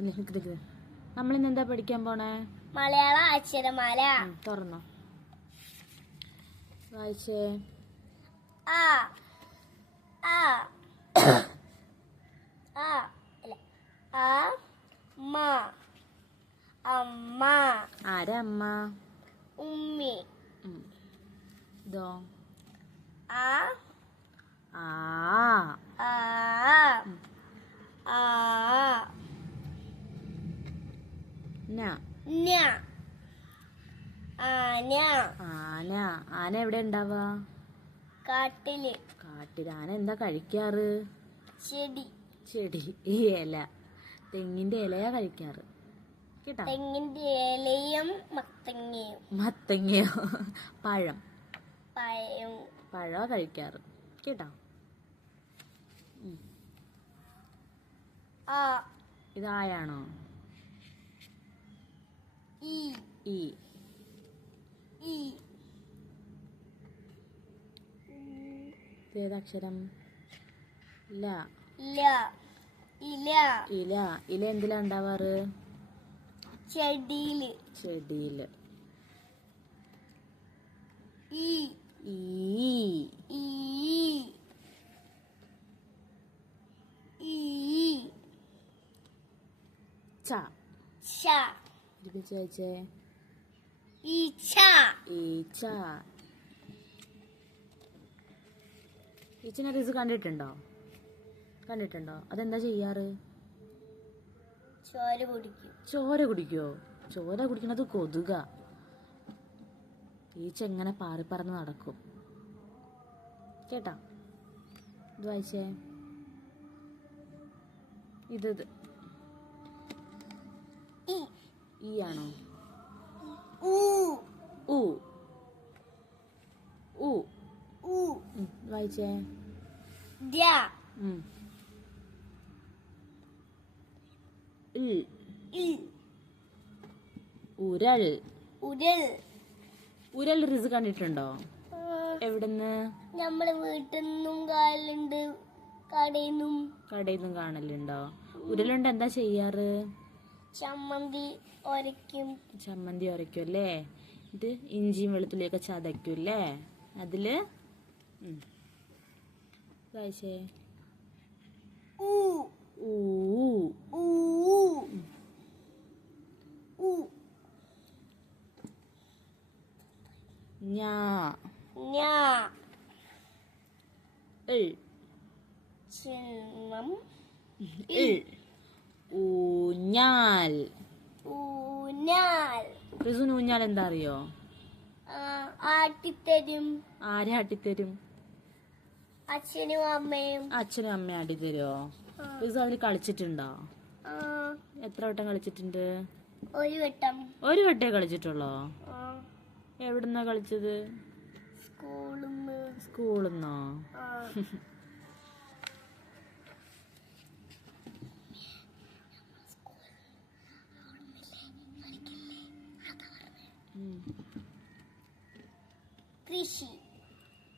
നമ്മളിന്ന് എന്താ പഠിക്കാൻ പോണേ? മലയാള അക്ഷരമാല. തുറന്നോ, വായിച്ചേ. ആ ആ ആ ആ അമ്മ അമ്മ. ആരാ അമ്മ? ഉമ്മി. ഇതോ? ആ ആ ആ ആ ന ന ആന. ആന. ആന എവിടെ ഉണ്ടാവാ? കാട്ടില്. കാട്ടിൽ. ആന എന്താ കഴിക്കാറ്? ചെടി. ചെടി. ഈ ഇല, തെങ്ങിന്റെ ഇലയാ കഴിക്കാറ് കേട്ടാ. തെങ്ങിന്റെ ഇലയും മത്തങ്ങയും. മത്തങ്ങയോ? പഴം. പഴം കഴിക്കാറ് കേട്ടാ. ആ. ഇതായാണോ? ഈ ഈ ഈ ഏതക്ഷരം? ല. ല. ഇല. ഇല. ഇല എന്തിലാ ഉണ്ടാവാറ്? ചെടിയില്. ചെടിയില്. ഈ ഈ ഈ ഈ ച. ഛ. വായിച്ചേ. ഈച്ച. ഈച്ച. ഈച്ചനെ റിസ് കണ്ടിട്ടുണ്ടോ? അതെന്താ ചെയ്യാറ്? ചോര കുടിക്കും. ചോര കുടിക്കോ? ചോര കുടിക്കണത് കൊതുക. ഈച്ച എങ്ങനെ പാറി പറന്ന് നടക്കും കേട്ടാ. ഇത് വായിച്ചേ. ഇത് ഈ ആണോ? ഊ ഊ ഊ ഊ. വായിച്ചേ. ദ്യ. ഉരൽ. ഉരൽ. ഉരൽ റിസ് കണ്ടിട്ടുണ്ടോ? എവിടുന്ന്? നമ്മളെ വീട്ടിൽ നിന്നും കാലുണ്ട്, കടയിൽ നിന്നും കാണലുണ്ടോ? ഉരലുണ്ട് എന്താ ചെയ്യാറ്? ചമ്മന്തി ഉരയ്ക്കും അല്ലേ. ഇത് ഇഞ്ചിയും വെളുത്തുള്ളിയൊക്കെ ചതയ്ക്കും അല്ലേ അതില്. വായിച്ചേ. ഊ ഊ ഊ ഊ. ഞാ. ഞാ. ഇൾ. ചിഹ്നം. ഇൾ. ഊഞ്ഞാൽ. ഊഞ്ഞാൽ. റിസുന് ഊഞ്ഞാൽ എന്താ അറിയോ? ആട്ടിത്തരും. ആരെ ആട്ടിത്തരും? അച്ഛനും അമ്മയും. അച്ഛനും അമ്മയും ആട്ടിത്തരുമോ? റിസു അതിൽ കളിച്ചിട്ടുണ്ടോ? എത്ര വട്ടം കളിച്ചിട്ടുണ്ട്? ഒരു വട്ടേ കളിച്ചിട്ടുള്ളോ? എവിടുന്നാ കളിച്ചത്? സ്കൂളിന്നോ?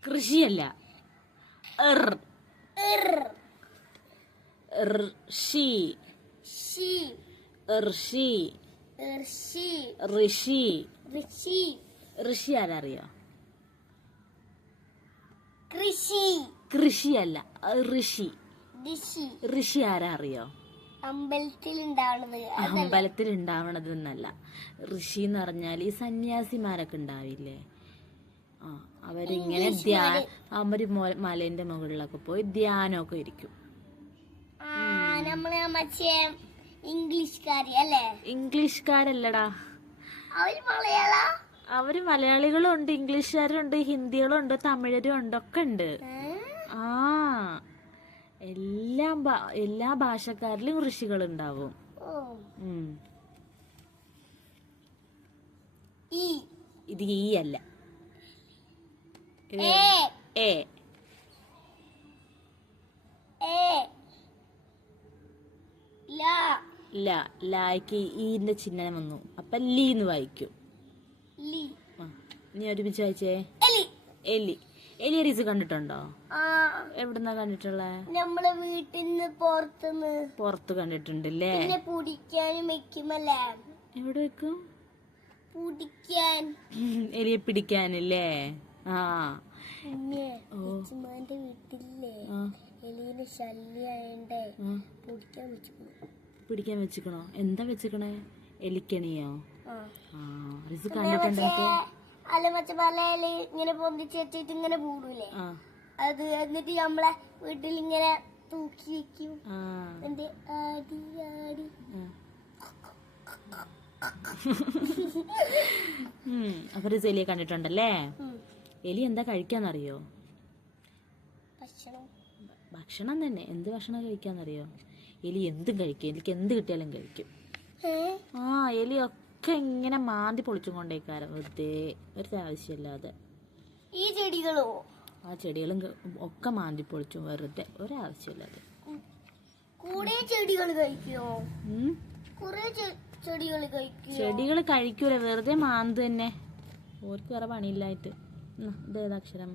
കൃഷിയല്ല. ഋഷി ആരറിയോ? കൃഷിയല്ല, ഋഷി. ഋഷി ആരാ അറിയോ? അമ്പലത്തിൽ ഉണ്ടാവണത് എന്നല്ല. ഋഷി എന്ന് പറഞ്ഞാൽ ഈ സന്യാസിമാരൊക്കെ ഉണ്ടാവില്ലേ, അവരിങ്ങനെ അവര് മലേന്റെ മുകളിലൊക്കെ പോയി ധ്യാനമൊക്കെ ഇരിക്കും. ഇംഗ്ലീഷുകാരല്ലടാ, അവര് മലയാളികളും ഉണ്ട്, ഇംഗ്ലീഷുകാരും ഉണ്ട്, ഹിന്ദികളും ഉണ്ട്, തമിഴരും ഉണ്ട്, ഒക്കെ ഉണ്ട്. എല്ലാ ഭാഷക്കാരിലും ഋഷികൾ ഉണ്ടാവും. ഇത് ഈ അല്ല. ലായ്ക്ക് ഈന്റെ ചിഹ്നം വന്നു, അപ്പൊ ലീന്ന് വായിക്കും. ഇനി ഒരുമിച്ച് വായിച്ചേ. എലി. എലിയെ റിസു കണ്ടിട്ടുണ്ടോ? ആ എവിടുന്നാ കണ്ടിട്ടുള്ളേ? നമ്മളെ വീട്ടിന്ന് പുറത്തുനിന്ന്. പുറത്ത് കണ്ടിട്ടുണ്ടല്ലേ? പിന്നെ പിടിക്കാനും വെക്കുമല്ലേ? എവിടെ വെക്കും? പിടിക്കാൻ. എലിയെ പിടിക്കാനല്ലേ? ആ പിന്നെ ഉമ്മന്റെ വീട്ടിലെ എലിയുടെ ശല്യായണ്ടേ പിടിക്കാൻ വെച്ചിക്കണോ? എന്താ വെച്ചിക്കണേ? എലിക്കണിയോ? റിസു പിന്നെ കണ്ടിട്ടുണ്ടോ? അലമച്ചപ്പല ഇങ്ങനെ പൊന്തിച്ച് വെച്ചിട്ട് ഇങ്ങനെ പൂടൂലേ, അത് എന്നിട്ട് നമ്മളെ വീട്ടിൽ ഇങ്ങനെ തൂക്കി വെക്കും. എന്ത് ആടി ആടി. അപ്പൊ റിസു എലിയെ കണ്ടിട്ടുണ്ടല്ലേ? എലി എന്താ കഴിക്കാന്നറിയോ? ഭക്ഷണം തന്നെ. എന്ത് ഭക്ഷണം കഴിക്കാന്നറിയോ? എലി എന്തും കഴിക്കും. എലിക്ക് എന്ത് കിട്ടിയാലും കഴിക്കും. ആ എലിയൊക്കെ ഇങ്ങനെ മാന്തി പൊളിച്ചും കൊണ്ടേക്കാരം വെറുതെ ഒരു ആവശ്യമില്ലാതെ. ഈ ചെടികളോ? ആ ചെടികളും ഒക്കെ മാന്തി പൊളിച്ചും വെറുതെ ഒരാവശ്യമില്ലാതെ. കൂടെ ചെടികൾ കഴിക്കോ? ചെടികൾ കഴിക്കൂല, വെറുതെ മാന്ത് തന്നെ. ഓർക്ക് വേറെ പണിയില്ലായിട്ട്. ഇതേതാ അക്ഷരം?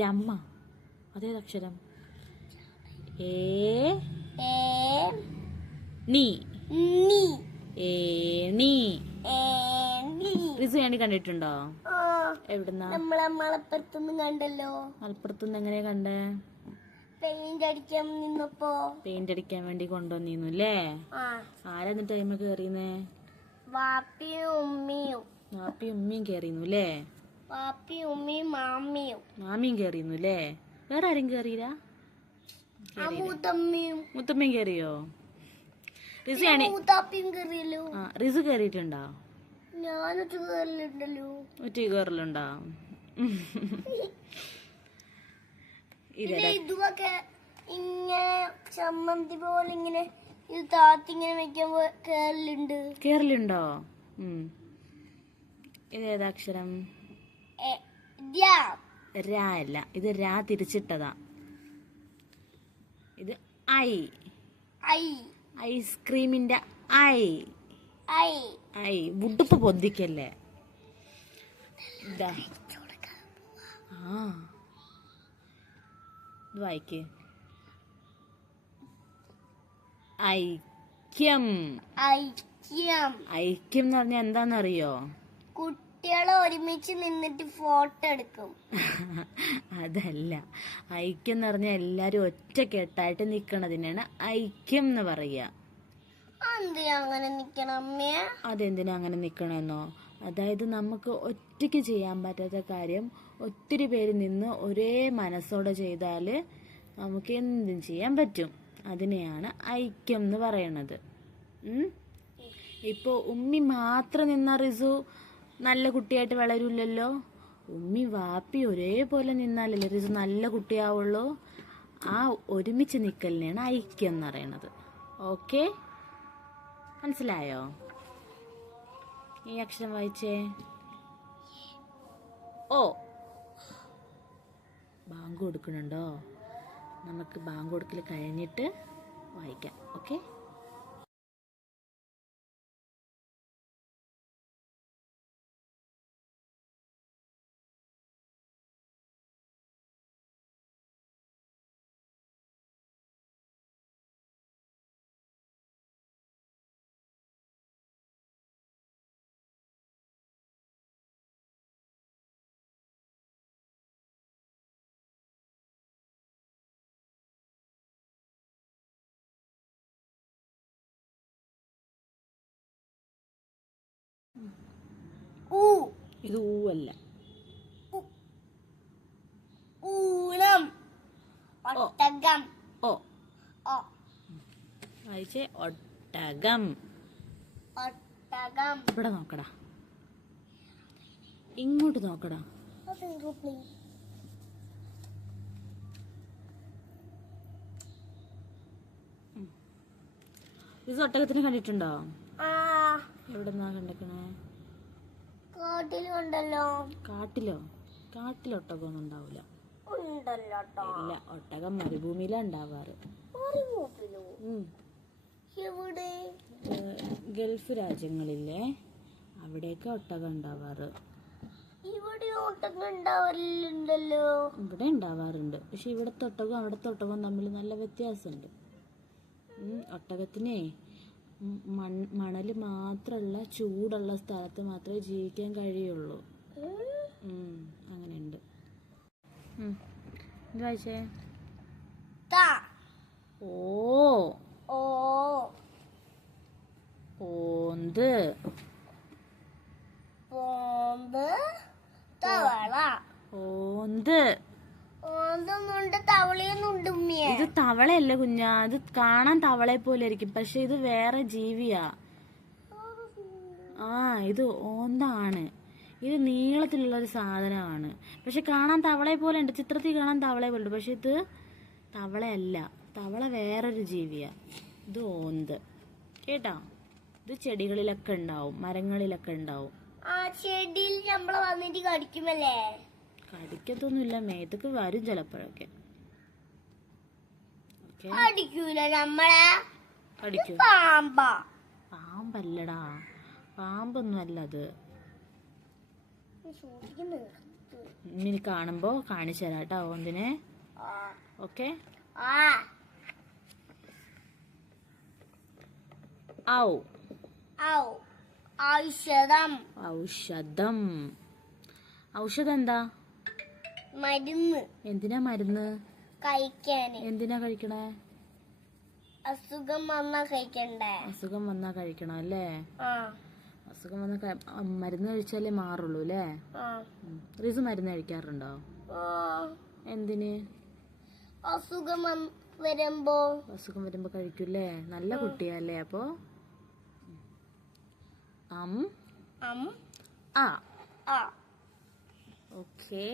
രമ്മ. അതേതക്ഷരം? റിസു ഏണി കണ്ടിട്ടുണ്ടോ? എവിടുന്നാ? മലപ്പുറത്തുനിന്ന് കണ്ടല്ലോ. മലപ്പുറത്തുനിന്ന് എങ്ങനെയാ കണ്ടേ? പെയിന്റ് അടിക്കാൻ വേണ്ടി കൊണ്ടുവന്നിരുന്നു അല്ലേ? ആരാ എന്നിട്ട് ടൈമ് കേറിയുന്നേ? വാപ്പിയും ഉമ്മയും. വാപ്പിയും ഉമ്മയും കേറിയുന്നു അല്ലേ? വാപ്പിയും ഉമ്മയും മാമിയും കേറിയുന്നു അല്ലേ? വേറെ ആരും കേറിയില്ല? മുത്തമ്മയും കേറിയോ? റിസു ഏണി റിസു കേറിയിട്ടുണ്ടോ? ഞാനൊറ്റ കേറലുണ്ടല്ലോ. ഒറ്റ കേറലുണ്ടോ? ഇതൊക്കെ ഇങ്ങനെ ചമ്മന്തി പോലെ ഇങ്ങനെ ഇത് താത്തി ഇങ്ങനെ വെക്കുമ്പോ കേറലുണ്ടോ? ഇതേതാ അക്ഷരം? രാ അല്ല, ഇത് രാ തിരിച്ചിട്ടതാ. ഇത് ഐ. ഐസ്ക്രീമിന്റെ ഐ. വുടുപ്പ് പൊന്തിക്കല്ലേ? ഇതാ. ഇത് വായിക്ക്. ഐക്യം. ഐക്യം എന്ന് പറഞ്ഞാൽ എന്താന്നറിയോ? കുട്ടികളെ ഒരുമിച്ച് നിന്നിട്ട് ഫോട്ടോ എടുക്കും. അതല്ല, ഐക്യം എന്ന് പറഞ്ഞാൽ എല്ലാരും ഒറ്റക്കെട്ടായിട്ട് നിക്കണതിനാണ് ഐക്യം എന്ന് പറയുക. അതെന്തിനാ അങ്ങനെ നിക്കണെന്നോ? അതായത് നമുക്ക് ഒറ്റയ്ക്ക് ചെയ്യാൻ പറ്റാത്ത കാര്യം ഒത്തിരി പേര് നിന്ന് ഒരേ മനസ്സോടെ ചെയ്താല് നമുക്ക് എന്തും ചെയ്യാൻ പറ്റും. അതിനെയാണ് ഐക്യം എന്ന് പറയണത്. ഇപ്പൊ ഉമ്മി മാത്രം നിന്ന റിസു നല്ല കുട്ടിയായിട്ട് വളരൂല്ലല്ലോ. ഉമ്മി വാപ്പി ഒരേപോലെ നിന്നാലല്ലേ റിസു നല്ല കുട്ടിയാവുള്ളൂ. ആ ഒരുമിച്ച് നിക്കലിനെയാണ് ഐക്യം എന്ന് പറയണത്. ഓക്കെ, മനസ്സിലായോ? ഈ അക്ഷരം വായിച്ചേ. ഓ. ബാങ്ക് കൊടുക്കണുണ്ടോ? നമുക്ക് ബാങ്ക് കൊടുക്കൽ കഴിഞ്ഞിട്ട് വായിക്കാം. ഓക്കെ. ഇത് ഊവല്ല. ഒട്ടകം. ഓ. വായിച്ചേ. ഒട്ടകം. ഇവിടെ നോക്കടാ, ഇങ്ങോട്ട് നോക്കടാ. ഇത് ഒട്ടകത്തിന് കണ്ടിട്ടുണ്ടോ? എവിടെന്നാ കണ്ടിക്കണേ? കാട്ടിലുണ്ടല്ലോ. കാട്ടിലോ? കാട്ടിലൊട്ടകമൊന്നും ഉണ്ടാവില്ല. ഇല്ല, ഒട്ടകം മരുഭൂമിയിലാ ഉണ്ടാവാറ്. എവിടെ? ഗൾഫ് രാജ്യങ്ങളില്ലേ, അവിടെയൊക്കെ ഒട്ടകം ഉണ്ടാവാറ്. ഇവിടെ ഒട്ടകം ഉണ്ടാവലുണ്ടല്ലോ. ഇവിടെ ഉണ്ടാവാറുണ്ട്, പക്ഷെ ഇവിടുത്തെ ഒട്ടകവും അവിടുത്തെ ഒട്ടകവും തമ്മിൽ നല്ല വ്യത്യാസമുണ്ട്. ഒട്ടകത്തിനെ മണല് മാത്രമുള്ള ചൂടുള്ള സ്ഥലത്ത് മാത്രമേ ജീവിക്കാൻ കഴിയുള്ളൂ. അങ്ങനെയുണ്ട്. എന്ത് വായിച്ചേ? ഓ ഓ ഓന്ത്. പോന്ത് തവള. ഓന്ത്. ഓന്തൊന്നുണ്ട്, തവളയൊന്നുണ്ട് ഉമ്മിയെ. ഇത് തവളയല്ല കുഞ്ഞാ, ഇത് കാണാൻ തവളയെ പോലെ ഇരിക്കും, പക്ഷെ ഇത് വേറെ ജീവിയാ. ഇത് ഓന്താണ്. ഇത് നീളത്തിലുള്ള ഒരു സാധനമാണ്, പക്ഷെ കാണാൻ തവളയെ പോലെ ഉണ്ട്. ചിത്രത്തിൽ കാണാൻ തവളയെ പോലെ ഉണ്ട്, പക്ഷെ ഇത് തവളയല്ല. തവള വേറൊരു ജീവിയാ. ഇത് ഓന്ത് കേട്ടാ. ഇത് ചെടികളിലൊക്കെ ഉണ്ടാവും, മരങ്ങളിലൊക്കെ ഉണ്ടാവും. ചെടിയിൽ നമ്മളെ വന്നിട്ട് കടിക്കുമല്ലേ? കടിക്കത്തൊന്നുമില്ല, മേത്തൊക്കെ വരും ചിലപ്പോഴൊക്കെ. കടിക്കൂല നമ്മളെ. കടിക്കും. പാമ്പാ? പാമ്പല്ലടാ, പാമ്പൊന്നും അല്ല അത്. ഇനി കാണുമ്പോ കാണിച്ചു തരാം കേട്ടോ ഓന്തിനെ. ഓക്കെ. ഔ. ഔഷധം. ഔഷധം. ഔഷധം എന്താ? മരുന്ന്. എന്തിനാ മരുന്ന്? കഴിക്കാന്. എന്തിനാ കഴിക്കണേ? അസുഖം വന്നാ കഴിക്കണ്ടേ? അസുഖം വന്നാ കഴിക്കണം അല്ലേ? അസുഖം വന്ന മരുന്ന് കഴിച്ചാലേ മാറുള്ളൂ അല്ലേ? റിസു മരുന്ന് കഴിക്കാറുണ്ടോ? എന്തിന്? അസുഖം വരുമ്പോ. അസുഖം വരുമ്പോ കഴിക്കൂല്ലേ? നല്ല കുട്ടിയല്ലേ അപ്പൊ? ഓക്കെ.